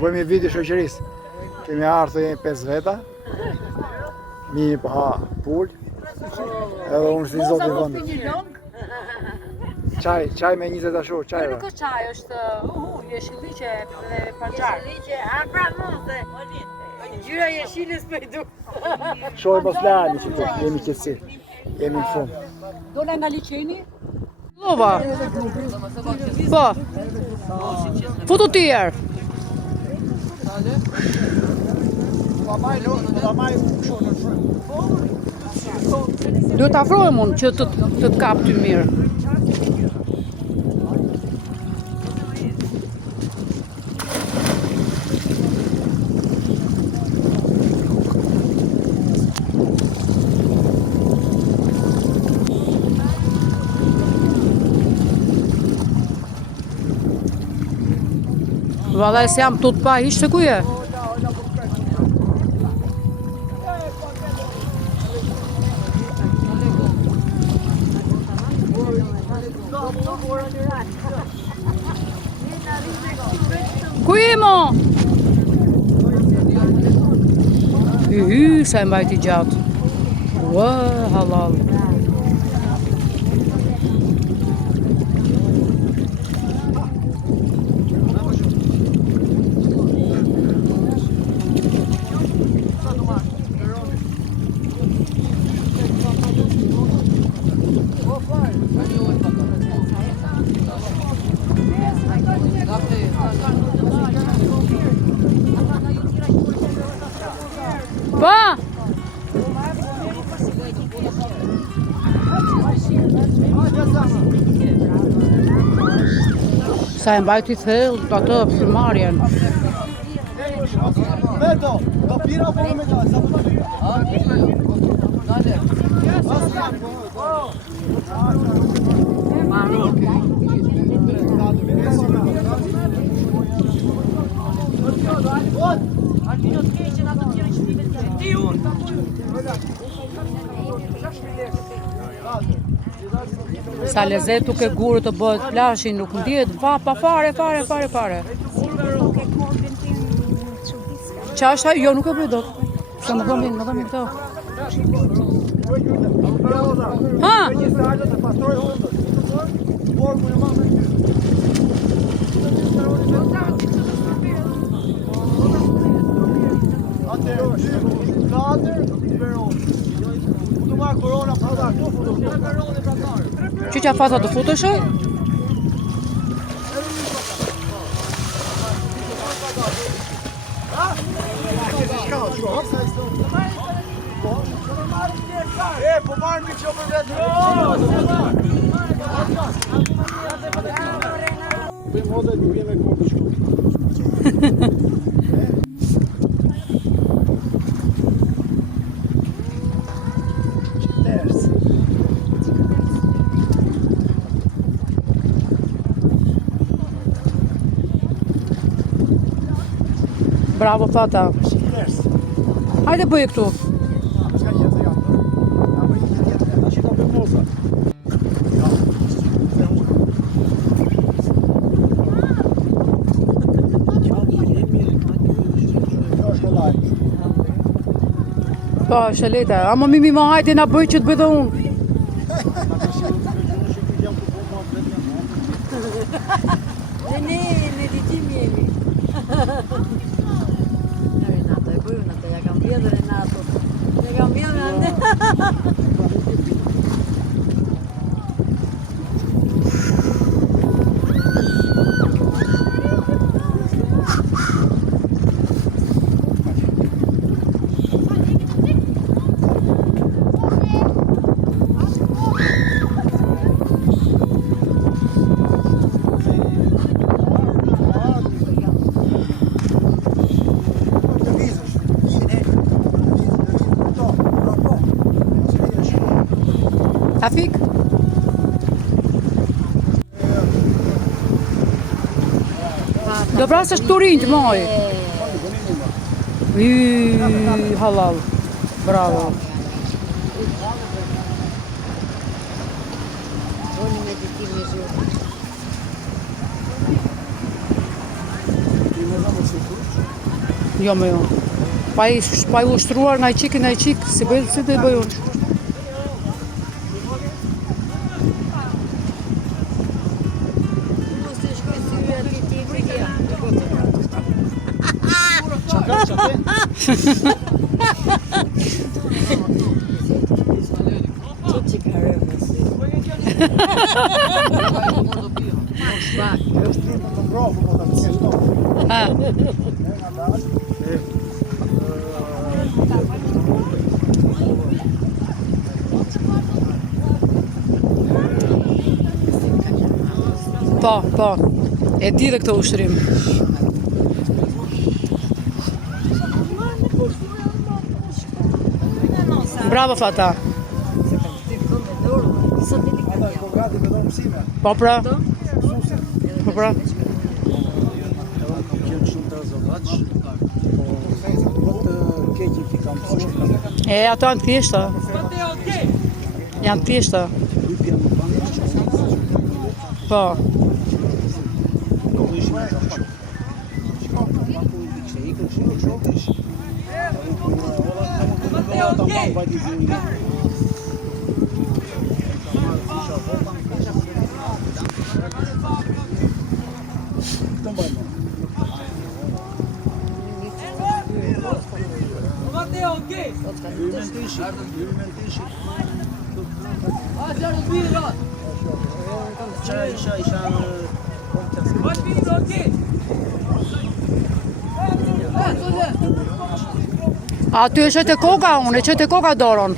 bëjmë një video shoqërisë. Kemi ardhur jemi 5 veta. Mi pa pul. Edhe unë si zoti vend. Çaj me 20 dashur, çaj. Nuk është çaj, është jeshilliqe dhe panxar. Jeshilliqe, pramonse. Gjyra jeshilës për du. Shoj mos lani që të jemi qetësi. Jemi në fund. Dola nga liçeni? Lova. Po. Futu tjerë. Duhet të afrohem unë që të kap ty mirë. Valla se jam tut pa ishte ku je? Ku je mo? Sa e mbajti gjatë. Ua, halal. Pa! Sa e mbajti thellë atë filmarjen. Beto, do pira apo me gaz? Sa po pira? Dale. Sa lezetu ke gurë të bëhet plashin, nuk ndihet pa fare. Qa është? Jo, nuk e bëj dot. Sa më dhëmin këto. Ha? Që qa fata të futëshë? Po marrë mi që për vetë. Bëjmë hodë e bje me kohë të shkullë. Bravo, fata. Hajde bëj këtu. Po, sheleta. Ama mimi ma hajde na bëj që të bëj dhe unë. Ne ditim jemi. Renato, e bëjmë atë, ja kam vjedhë Renato. Ja kam vjedhë ande. Trafik? Do vrasësh turinj të moj. Halal. Bravo. Oni me ditim e zhjo. Jo më jo. Pa i ushtruar nga i qik, si bëj, si të bëj unë. Mos të shkësirë aty ti brigja. Çaka. Ti çikare mos. Eu estou com prova, vou dar questão. Ha. Po. E di dhe këto ushtrim. Bravo Fata. Advogado me dá mësime. Po pra. Po pra. Keqi që kam mësuar. E ato janë thjeshta. Janë thjeshta. Po. Aty është e koka unë, e që të koka doron.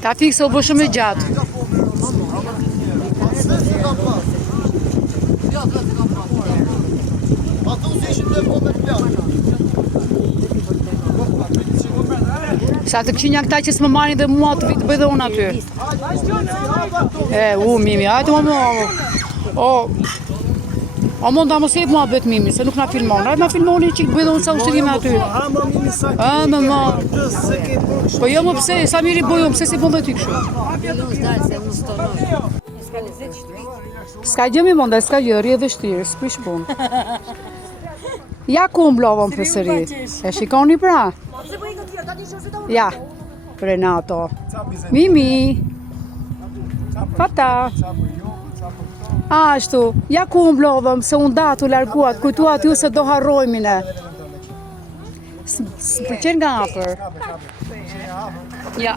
Ta fikse u bë shumë i gjatë. Sa të këqinja këta që s'më marrin dhe mua të bëj dhe unë aty. Mimi, hajtë o mund ta mos jep mua bet Mimi, se nuk na filmon. Hajtë na filmoni që bëj dhe unë sa ushtrime aty. Po jo më pse, sa miri bëj unë, pse si bën dhe ty kështu. S'ka gjë mi monda, s'ka gjë, rri e vështirë, s'prish punë. Ja ku mblovëm pësëri. E shikoni pra? Ja, Renato. Mimi. Fata. Ashtu, ja ku mblovëm, se unë datu larguat, kujtua t'ju se do harrojmin e. S'pëlqen nga afër. Ja.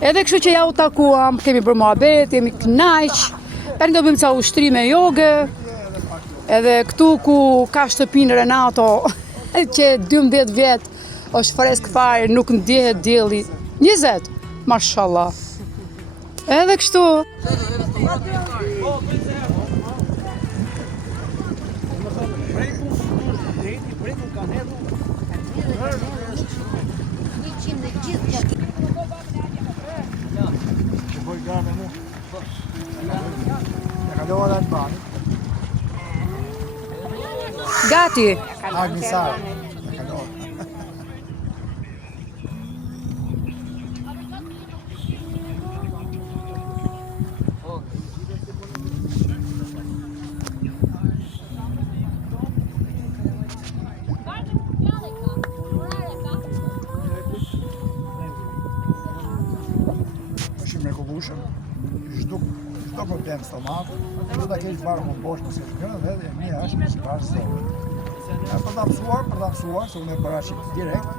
Edhe kështu që ja u takuam, kemi bërë muhabet, jemi knaq, tani do bëjmë ca ushtrime joge, edhe këtu ku ka shtëpinë Renato, që 12 vjet është fresk fare, nuk ndjehet dielli. 20, mashallah. Edhe kështu. Gati. Hajde Sara. Çdo problem stomak, do ta kesh varë më bosh nëse të kënë dhe mirë është si pas se. Për ta mësuar, se unë e parashik direkt,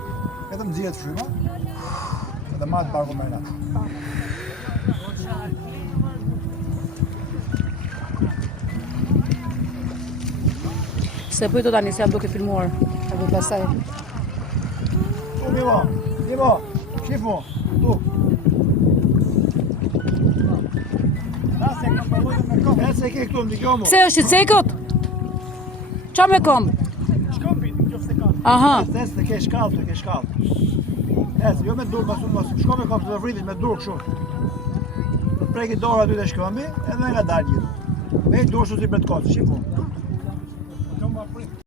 vetëm nxjihet fryma. Edhe ma të barku me natë. Se bëj do tani se jam duke filmuar. Edhe pastaj. Dimo, shif mu, tu. Ece ke këtu, ndikomu. Pse është i cekët? Qa me kom? Shkompi, qofse ka. Aha. Ece të ke shkallë. Ece, jo me dur, shko me kom të dhe vritit me dur kështu. preki dorë aty te shkëmbi edhe nga dalë gjithë. Me dorë si për të kocë, shqipu.